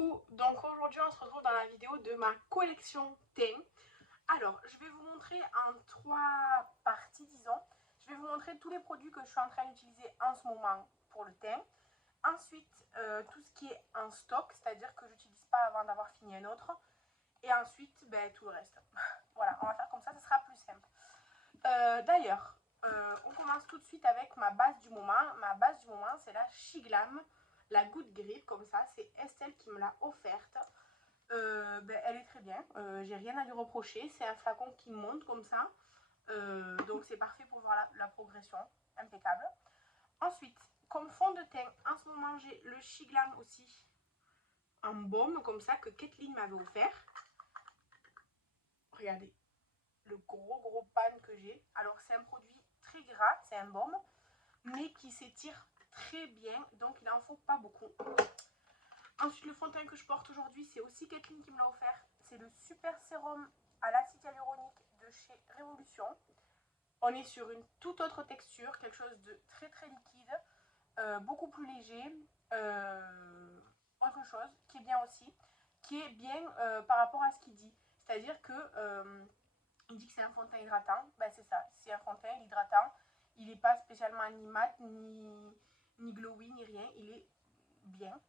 Coucou, donc aujourd'hui on se retrouve dans la vidéo de ma collection teint. Alors, je vais vous montrer en 3 parties, disons. Je vais vous montrer tous les produits que je suis en train d'utiliser en ce moment pour le teint. Ensuite, tout ce qui est en stock, c'est-à-dire que j'utilise pas avant d'avoir fini un autre. Et ensuite, tout le reste. Voilà, on va faire comme ça sera plus simple. D'ailleurs, on commence tout de suite avec ma base du moment. Ma base du moment, c'est la Shiglam, la goutte grip, comme ça. C'est Estelle qui me l'a offerte. Elle est très bien, j'ai rien à lui reprocher. C'est un flacon qui monte comme ça. Donc c'est parfait pour voir la progression. Impeccable. Ensuite, comme fond de teint, en ce moment, j'ai le Shiglam aussi en baume, comme ça, que Kathleen m'avait offert. Regardez le gros pan que j'ai. Alors c'est un produit très gras, c'est un baume, mais qui s'étire très bien, donc il en faut pas beaucoup. Ensuite, le fond de teint que je porte aujourd'hui, c'est aussi Kathleen qui me l'a offert. C'est le super sérum à l'acide hyaluronique de chez Révolution. On est sur une toute autre texture, quelque chose de très liquide, beaucoup plus léger, autre chose qui est bien aussi, qui est bien par rapport à ce qu'il dit. C'est-à-dire que il dit que c'est un fond de teint hydratant, c'est ça, c'est un fond de teint hydratant. Il n'est pas spécialement ni mat, ni glowy, ni rien, il est bien.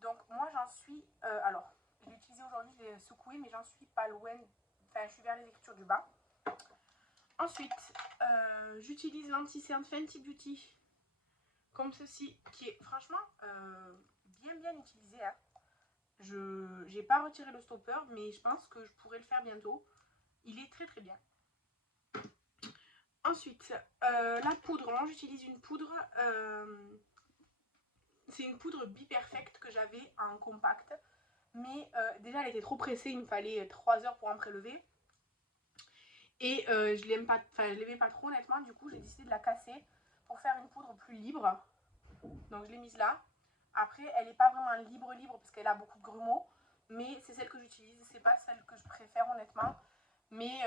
Donc moi j'en suis, alors je l'ai utilisé aujourd'hui, je l'ai secoué, mais j'en suis pas loin, enfin je suis vers les écritures du bas. Ensuite, j'utilise l'anti-cerne Fenty Beauty, comme ceci, qui est franchement bien utilisé. Hein. Je n'ai pas retiré le stopper, mais je pense que je pourrais le faire bientôt. Il est très bien. Ensuite, la poudre, moi j'utilise une poudre, c'est une poudre Bi-Perfect que j'avais en compact. Mais déjà elle était trop pressée, il me fallait 3 heures pour en prélever. Et je l'aimais pas trop honnêtement, du coup j'ai décidé de la casser pour faire une poudre plus libre. Donc je l'ai mise là. Après elle n'est pas vraiment libre parce qu'elle a beaucoup de grumeaux. Mais c'est celle que j'utilise, c'est pas celle que je préfère honnêtement. Mais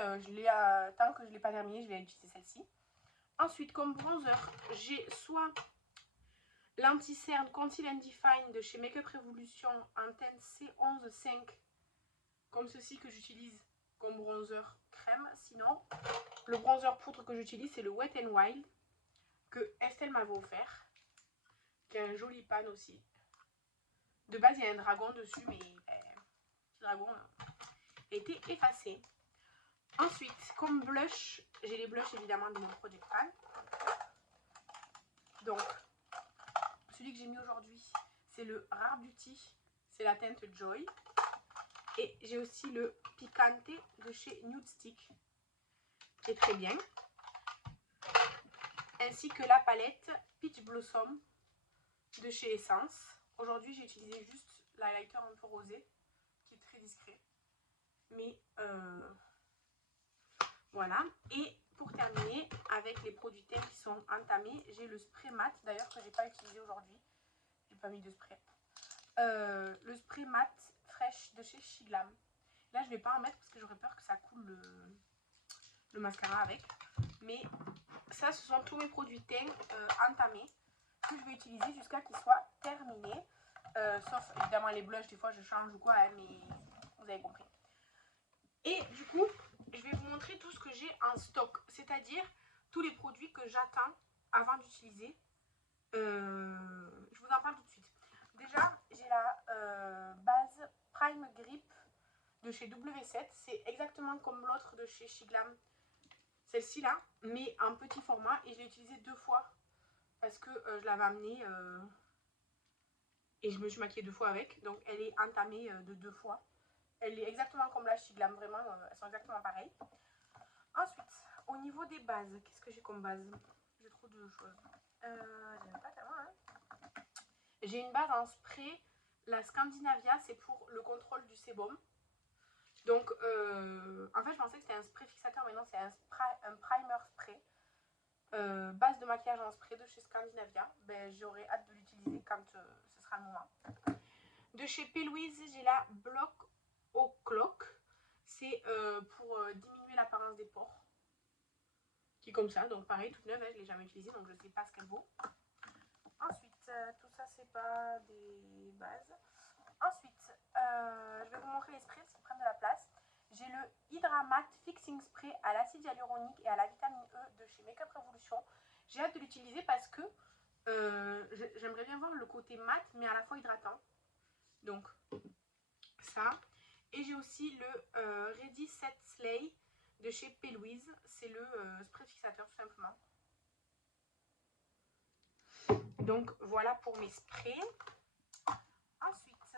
tant que je ne l'ai pas terminée, je vais utiliser celle-ci. Ensuite, comme bronzer, j'ai soit l'anti-cerne Conceal and Define de chez Makeup Revolution en teinte C11-5, comme ceci que j'utilise comme bronzer crème. Sinon, le bronzer poudre que j'utilise, c'est le Wet n Wild que Estelle m'avait offert, qui a un joli pan aussi. De base, il y a un dragon dessus, mais ce dragon a été effacé. Ensuite, comme blush, j'ai les blushs évidemment de mon Project Pan. Donc, celui que j'ai mis aujourd'hui, c'est le Rare Beauty, c'est la teinte Joy. Et j'ai aussi le Picante de chez Nude Stick, qui est très bien. Ainsi que la palette Peach Blossom de chez Essence. Aujourd'hui, j'ai utilisé juste l'highlighter un peu rosé, qui est très discret. Mais voilà. Et pour terminer, avec les produits teints qui sont entamés, j'ai le spray mat, d'ailleurs que j'ai pas utilisé aujourd'hui. J'ai pas mis de spray. Le spray mat fraîche de chez Shiglam. Là, je vais pas en mettre parce que j'aurais peur que ça coule le mascara avec. Mais ça, ce sont tous mes produits teints entamés que je vais utiliser jusqu'à qu'ils soient terminés. Sauf évidemment les blushs, des fois je change ou quoi, hein, mais vous avez compris. Et du coup, je vais vous montrer tout ce que j'ai en stock, c'est-à-dire tous les produits que j'attends avant d'utiliser. Je vous en parle tout de suite. Déjà, j'ai la base Prime Grip de chez W7. C'est exactement comme l'autre de chez Shiglam, celle-ci là, mais en petit format. Et je l'ai utilisée 2 fois parce que je l'avais amenée et je me suis maquillée 2 fois avec. Donc elle est entamée de 2 fois. Elle est exactement comme la Shiglam, vraiment, elles sont exactement pareilles. Ensuite, au niveau des bases, qu'est-ce que j'ai comme base? J'ai trop de choses. J'aime pas tellement, hein. J'ai une base en spray, la Scandinavia, c'est pour le contrôle du sébum. Donc, en fait, je pensais que c'était un spray fixateur, mais non, c'est un primer spray. Base de maquillage en spray de chez Scandinavia. J'aurai hâte de l'utiliser quand ce sera le moment. De chez P. Louise, j'ai la Block au Clock. C'est pour diminuer l'apparence des pores. Qui est comme ça, donc pareil, toute neuve, hein, je ne l'ai jamais utilisée, donc je ne sais pas ce qu'elle vaut. Ensuite, tout ça, c'est pas des bases. Ensuite, Hydra Matte Fixing Spray à l'acide hyaluronique et à la vitamine E de chez Makeup Revolution. J'ai hâte de l'utiliser parce que j'aimerais bien voir le côté mat mais à la fois hydratant. Donc ça. Et j'ai aussi le Ready Set Slay de chez P. Louise. C'est le spray fixateur tout simplement. Donc voilà pour mes sprays. Ensuite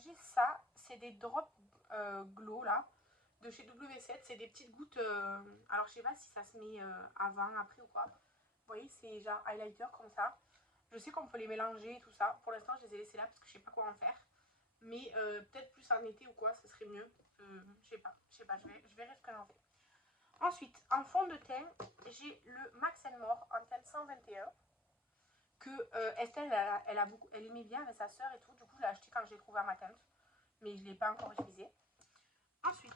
j'ai ça. C'est des drops glow là de chez W7. C'est des petites gouttes. Alors je sais pas si ça se met avant, après ou quoi. Vous voyez, c'est genre highlighter comme ça. Je sais qu'on peut les mélanger et tout ça. Pour l'instant je les ai laissés là parce que je sais pas quoi en faire. Mais peut-être plus en été ou quoi, ce serait mieux. Je sais pas, je verrai ce que j'en fais. Ensuite, en fond de teint, j'ai le Max & More en teint 121 que Estelle, elle aimait bien avec sa soeur et tout. Du coup, je l'ai acheté quand j'ai trouvé à ma teinte, mais je ne l'ai pas encore utilisé. Ensuite,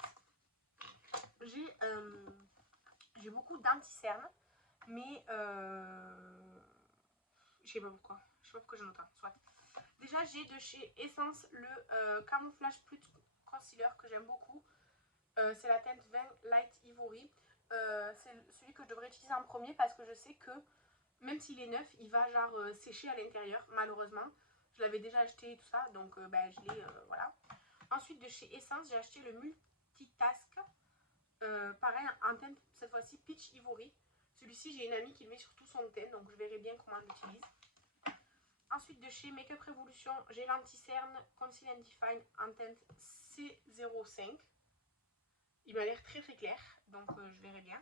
j'ai beaucoup d'anti-cernes, mais je sais pas pourquoi. Je sais pas pourquoi j'en ai autant. Soit. Déjà, j'ai de chez Essence le Camouflage Plus Concealer que j'aime beaucoup. C'est la teinte 20 Light Ivory. C'est celui que je devrais utiliser en premier parce que je sais que même s'il est neuf, il va genre sécher à l'intérieur, malheureusement. Je l'avais déjà acheté et tout ça, donc je l'ai, voilà. Ensuite, de chez Essence, j'ai acheté le Multitask. Pareil, en teinte, cette fois-ci, Peach Ivory. Celui-ci, j'ai une amie qui le met sur tout son teint, donc je verrai bien comment elle l'utilise. Ensuite, de chez Makeup Revolution, j'ai l'anti-cerne Conceal and Define en teinte C05. Il m'a l'air très très clair, donc je verrai bien.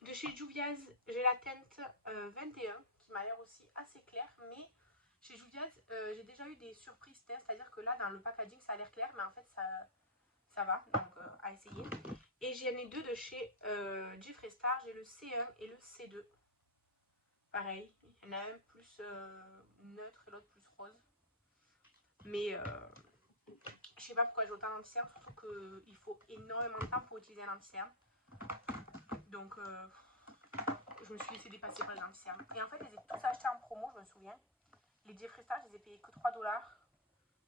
De chez Juvia's, j'ai la teinte 21 qui m'a l'air aussi assez claire, mais chez Juvia's, j'ai déjà eu des surprises teintes, c'est-à-dire que là, dans le packaging, ça a l'air clair, mais en fait, ça va, donc à essayer. Et j'en ai deux de chez Jeffree Star, j'ai le C1 et le C2. Pareil, il y en a un plus neutre et l'autre plus rose. Mais je sais pas pourquoi j'ai autant d'anti-cerne, surtout qu'il faut énormément de temps pour utiliser un anti-cerne. Donc je me suis laissée dépasser par les anti-cernes. Et en fait, je les ai tous achetés en promo, je me souviens. Les Jeffree Star, je les ai payés que 3 $.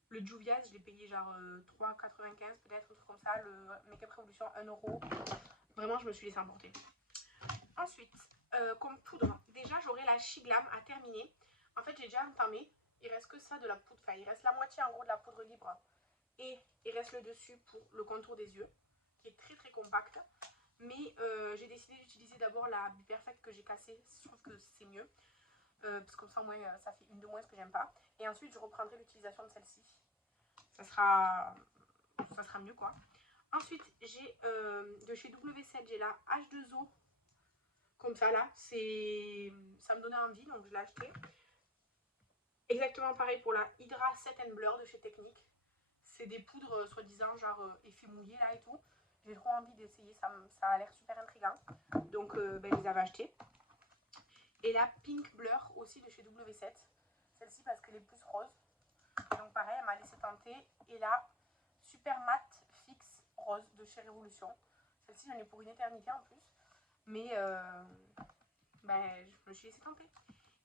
Le Juvia's, je l'ai payé genre 3,95 peut-être, un truc comme ça. Le Makeup Revolution, 1 €. Vraiment, je me suis laissée emporter. Ensuite, comme poudre, déjà j'aurai la Shiglam à terminer. En fait, j'ai déjà entamé. Il reste que ça de la poudre. Enfin, il reste la moitié en gros de la poudre libre. Et il reste le dessus pour le contour des yeux, qui est très très compact. Mais j'ai décidé d'utiliser d'abord la Be Perfect que j'ai cassée. Je trouve que c'est mieux. Parce que comme ça, au moins, ça fait une de moins ce que j'aime pas. Et ensuite, je reprendrai l'utilisation de celle-ci. Ça sera mieux, quoi. Ensuite, j'ai de chez W7, j'ai la H2O. Comme ça, là. Ça me donnait envie, donc je l'ai acheté. Exactement pareil pour la Hydra Set and Blur de chez Technique. C'est des poudres, soi-disant, genre effet mouillé, là, et tout. J'ai trop envie d'essayer, ça a l'air super intriguant. Donc, je les avais achetés. Et la Pink Blur aussi de chez W7. Celle-ci parce qu'elle est plus rose. Donc pareil, elle m'a laissé tenter. Et la Super Matte Fix Rose de chez Révolution. Celle-ci, j'en ai pour une éternité en plus. Mais je me suis laissé tenter.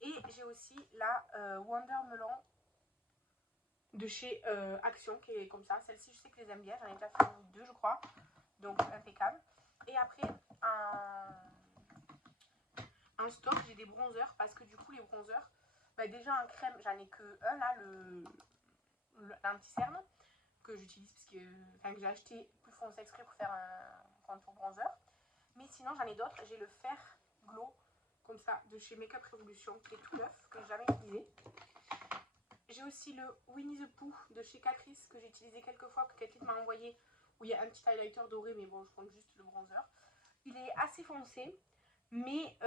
Et j'ai aussi la Wonder Melon de chez Action qui est comme ça. Celle-ci, je sais que je les aime bien. J'en ai déjà fait deux, je crois. Donc impeccable. Et après, en stock, j'ai des bronzers parce que du coup, les bronzers, déjà en crème, j'en ai que un là, l'anti-cerne que j'utilise parce que, que j'ai acheté plus foncé exprès pour faire un contour bronzer. Mais sinon, j'en ai d'autres. J'ai le Fer Glow comme ça de chez Makeup Revolution qui est tout neuf, que j'ai jamais utilisé. J'ai aussi le Winnie the Pooh de chez Catrice que j'ai utilisé quelques fois, que Kathleen m'a envoyé, où il y a un petit highlighter doré, mais bon, je prends juste le bronzer. Il est assez foncé, mais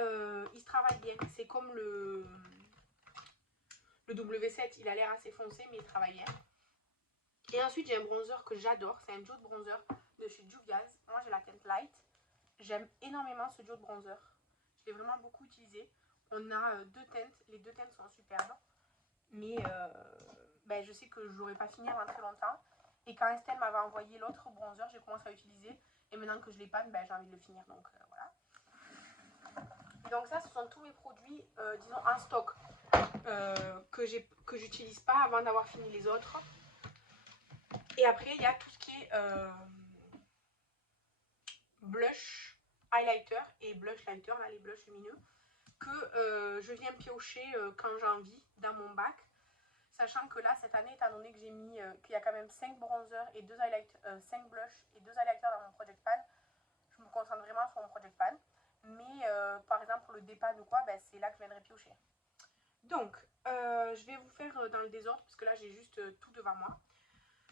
il se travaille bien. C'est comme le W7, il a l'air assez foncé, mais il travaille bien. Et ensuite, j'ai un bronzer que j'adore, c'est un duo de bronzer de chez Juvia's. Moi, j'ai la teinte light. J'aime énormément ce duo de bronzer. Je l'ai vraiment beaucoup utilisé. On a deux teintes, les deux teintes sont superbes. Mais je sais que je n'aurai pas fini avant très longtemps. Et quand Estelle m'avait envoyé l'autre bronzer, j'ai commencé à l'utiliser. Et maintenant que je l'ai pas, j'ai envie de le finir. Donc voilà. Et donc ça, ce sont tous mes produits, disons, en stock. Que j'utilise pas avant d'avoir fini les autres. Et après, il y a tout ce qui est blush highlighter et blush lighter, là les blushs lumineux, que je viens piocher quand j'ai envie dans mon bac. Sachant que là, cette année, étant donné que j'ai mis qu'il y a quand même 5 bronzers et 2 5 blushs et 2 highlighters dans mon project pan, je me concentre vraiment sur mon project pan. Mais par exemple, pour le dépan ou quoi, ben, c'est là que je viendrai piocher. Donc, je vais vous faire dans le désordre, parce que là, j'ai juste tout devant moi.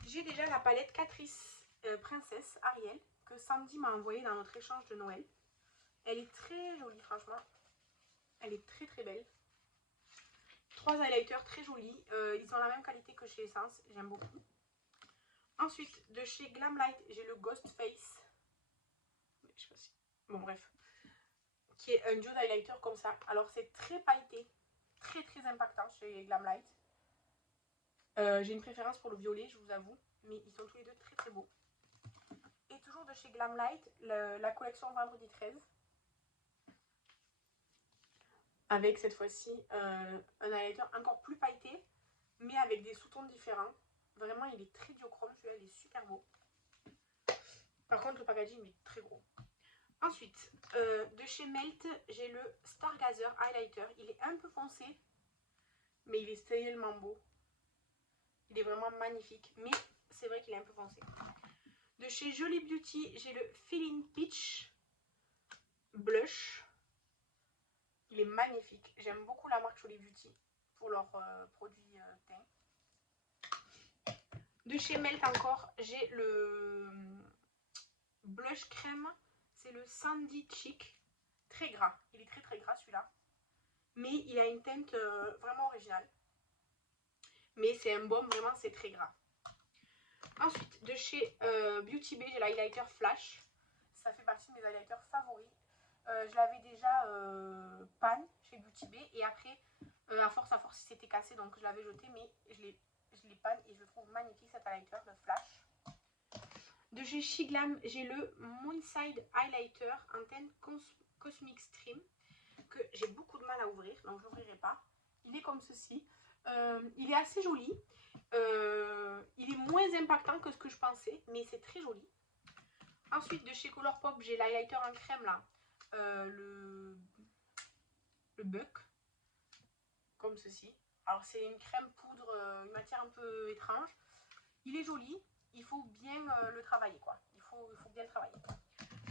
J'ai déjà la palette Catrice Princesse Ariel, que Sandy m'a envoyée dans notre échange de Noël. Elle est très jolie, franchement. Elle est très très belle. 3 highlighters très jolis. Ils ont la même qualité que chez Essence. J'aime beaucoup. Ensuite, de chez Glamlight, j'ai le Ghost Face. Je sais pas si... Bon, bref. Qui est un duo highlighter comme ça. Alors, c'est très pailleté. Très très impactant chez Glamlight. J'ai une préférence pour le violet, je vous avoue. Mais ils sont tous les deux très très beaux. Et toujours de chez Glamlight, la collection Vendredi 13. Avec cette fois-ci un highlighter encore plus pailleté, mais avec des sous-tons différents. Vraiment, il est très diochrome, celui-là, il est super beau. Par contre, le packaging est très gros. Ensuite, de chez Melt, j'ai le Stargazer Highlighter. Il est un peu foncé, mais il est tellement beau. Il est vraiment magnifique, mais c'est vrai qu'il est un peu foncé. De chez Jolie Beauty, j'ai le Feeling Peach Blush. Il est magnifique. J'aime beaucoup la marque Jolie Beauty pour leurs produits teint. De chez Melt encore, j'ai le blush crème. C'est le Sandy Chic. Très gras. Il est très très gras celui-là. Mais il a une teinte vraiment originale. Mais c'est un baume, vraiment c'est très gras. Ensuite, de chez Beauty Bay, j'ai l'highlighter Flash. Ça fait partie de mes highlighters favoris. Je l'avais déjà pan chez Beauty Bay. Et après, à force, il s'était cassé. Donc je l'avais jeté. Mais je l'ai pan et je le trouve magnifique cet highlighter, le Flash. De chez Shiglam, j'ai le Moonside Highlighter en teinte Cosmic Stream. Que j'ai beaucoup de mal à ouvrir. Donc je l'ouvrirai pas. Il est comme ceci. Il est assez joli. Il est moins impactant que ce que je pensais, mais c'est très joli. Ensuite, de chez Colourpop, j'ai l'highlighter en crème là, le Buck, comme ceci. Alors c'est une crème poudre, une matière un peu étrange. Il est joli, il faut bien le travailler quoi. Il faut bien le travailler.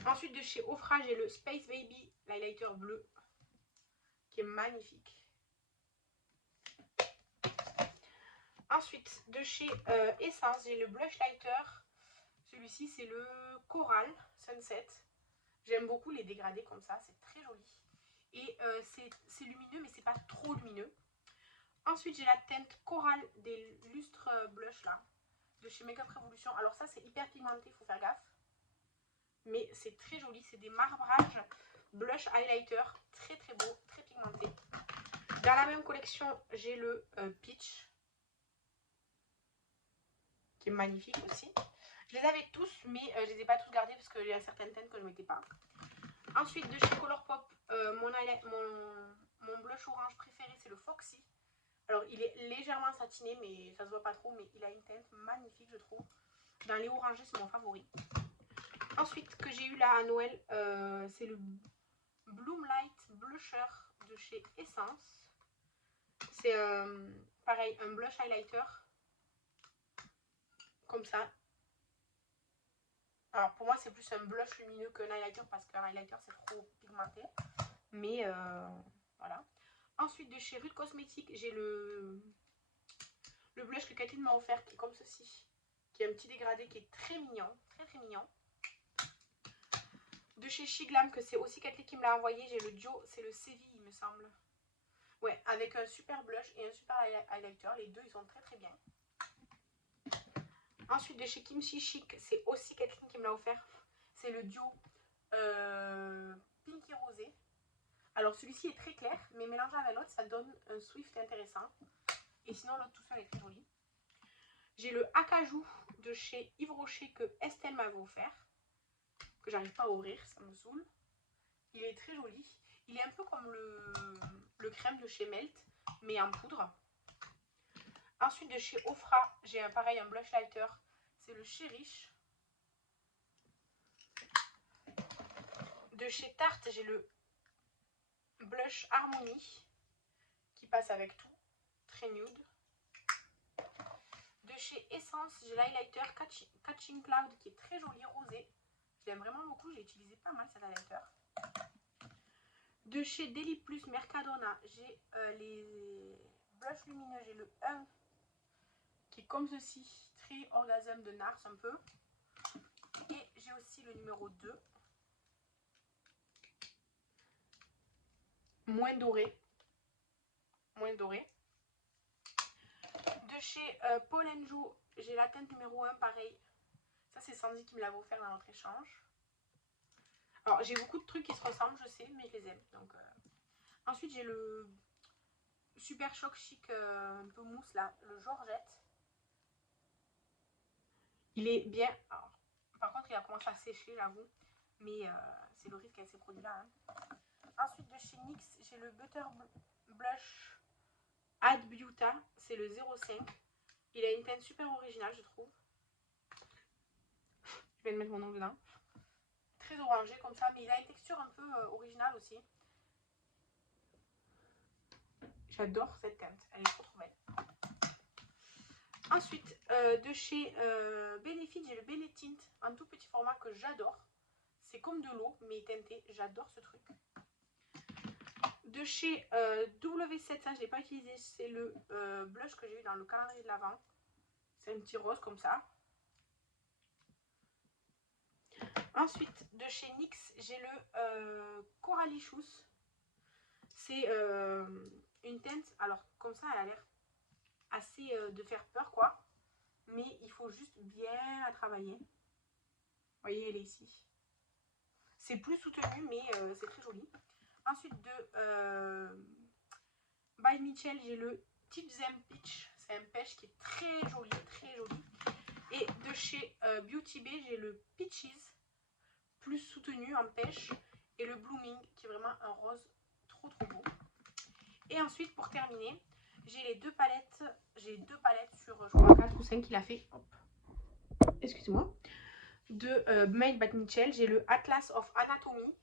Ensuite, de chez Ofra, j'ai le Space Baby, l'highlighter bleu, qui est magnifique. Ensuite, de chez Essence, j'ai le Blush Lighter. Celui-ci, c'est le Coral Sunset. J'aime beaucoup les dégradés comme ça, c'est très joli. Et c'est lumineux, mais c'est pas trop lumineux. Ensuite, j'ai la teinte Coral des lustres blush là, de chez Makeup Revolution. Alors ça, c'est hyper pigmenté, il faut faire gaffe. Mais c'est très joli, c'est des marbrages blush highlighter, très très beau, très pigmenté. Dans la même collection, j'ai le Peach, qui est magnifique aussi. Je les avais tous, mais je les ai pas tous gardés parce qu'il y a certaines teintes que je ne mettais pas. Ensuite, de chez Colourpop, mon blush orange préféré, c'est le Foxy. Alors, il est légèrement satiné, mais ça se voit pas trop, mais il a une teinte magnifique, je trouve. Dans les orangés, c'est mon favori. Ensuite, que j'ai eu là à Noël, c'est le Bloomlight Blusher de chez Essence. C'est pareil, un blush highlighter. Comme ça. Alors pour moi c'est plus un blush lumineux qu'un highlighter parce qu'un highlighter c'est trop pigmenté. Mais voilà. Ensuite de chez Rude Cosmetics j'ai le blush que Kathleen m'a offert qui est comme ceci. Qui est un petit dégradé qui est très mignon. Très très mignon. De chez Shiglam que c'est aussi Kathleen qui me l'a envoyé. J'ai le duo, c'est le Séville il me semble. Ouais, avec un super blush et un super highlighter. Les deux ils sont très très bien. Ensuite, de chez Kimchi Chic, c'est aussi Kathleen qui me l'a offert. C'est le duo Pinky Rosé. Alors, celui-ci est très clair, mais mélangé avec l'autre, ça donne un Swift intéressant. Et sinon, l'autre tout seul est très joli. J'ai le Acajou de chez Yves Rocher que Estelle m'avait offert. Que j'arrive pas à ouvrir, ça me saoule. Il est très joli. Il est un peu comme le crème de chez Melt, mais en poudre. Ensuite, de chez Ofra, j'ai un blush lighter. C'est le Cherish. De chez Tarte, j'ai le blush Harmony qui passe avec tout, très nude. De chez Essence, j'ai l'highlighter Catching Cloud qui est très joli, rosé. Je l'aime vraiment beaucoup, j'ai utilisé pas mal cet highlighter. De chez Deli Plus Mercadona, j'ai les blushs lumineux. J'ai le 1 qui est comme ceci, très orgasme de Nars un peu. Et j'ai aussi le numéro 2, moins doré. De chez Paul & Joe, j'ai la teinte numéro 1, pareil. Ça, c'est Sandy qui me l'avait offert dans notre échange. Alors, j'ai beaucoup de trucs qui se ressemblent, je sais, mais je les aime. Donc, ensuite, j'ai le Super Choc Chic un peu mousse, là, le Georgette. Il est bien... Alors, par contre, il a commencé à sécher, j'avoue. Mais c'est le risque avec ces produits-là. Hein. Ensuite, de chez NYX, j'ai le Butter Blush Ad Beauty. C'est le 05. Il a une teinte super originale, je trouve. Je vais mettre mon nom dedans. Très orangé comme ça, mais il a une texture un peu originale aussi. J'adore cette teinte, elle est trop belle. Ensuite, de chez Benefit, j'ai le Benetint, un tout petit format que j'adore. C'est comme de l'eau, mais teinté, j'adore ce truc. De chez W7, ça je ne l'ai pas utilisé, c'est le blush que j'ai eu dans le calendrier de l'Avent. C'est un petit rose comme ça. Ensuite, de chez NYX, j'ai le Coralicious. C'est une teinte, alors comme ça, elle a l'air assez de faire peur, quoi. Mais il faut juste bien la travailler. Vous voyez, elle est ici. C'est plus soutenu, mais c'est très joli. Ensuite, de By Mitchell, j'ai le Tip Them Peach. C'est un pêche qui est très joli, très joli. Et de chez Beauty Bay, j'ai le Peaches, plus soutenu en pêche. Et le Blooming, qui est vraiment un rose trop beau. Et ensuite, pour terminer, j'ai les deux palettes. J'ai 2 palettes sur, je crois, 4 ou 5 qu'il a fait. Excusez-moi. De Made by Mitchell, j'ai le Atlas of Anatomy.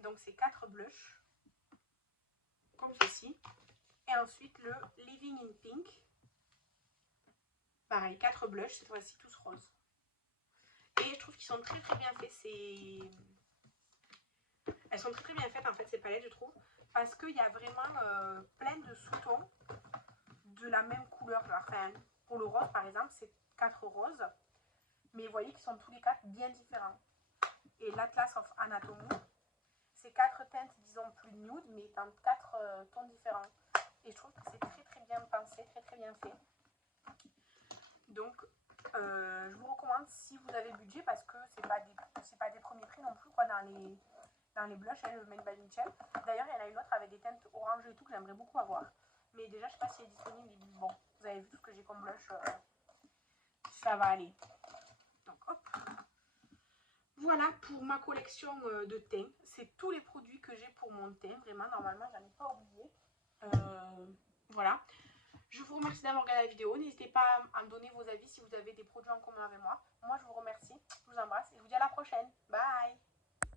Donc, c'est 4 blushs. Comme ceci. Et ensuite, le Living in Pink. Pareil, 4 blushs, cette fois-ci tous roses. Et je trouve qu'ils sont très bien faits. Elles sont très bien faites en fait, ces palettes, je trouve. Parce qu'il y a vraiment plein de sous-tons de la même couleur. Enfin, pour le rose par exemple, c'est 4 roses. Mais vous voyez qu'ils sont tous les 4 bien différents. Et l'Atlas of Anatomy, c'est 4 teintes, disons, plus nude, mais dans 4 tons différents. Et je trouve que c'est très bien pensé, très bien fait. Donc, je vous recommande si vous avez le budget, parce que c'est pas des premiers prix non plus, quoi, dans les blushs, le Made by Mitchell. D'ailleurs, il y en a une autre avec des teintes orange et tout que j'aimerais beaucoup avoir. Mais déjà, je sais pas si elle est disponible. Bon, vous avez vu tout ce que j'ai comme blush. Ça va aller. Donc, hop. Voilà pour ma collection de teint. C'est tous les produits que j'ai pour mon teint. Vraiment, normalement, j'en ai pas oublié. Voilà. Je vous remercie d'avoir regardé la vidéo. N'hésitez pas à me donner vos avis si vous avez des produits en commun avec moi. Moi, je vous remercie. Je vous embrasse et je vous dis à la prochaine. Bye!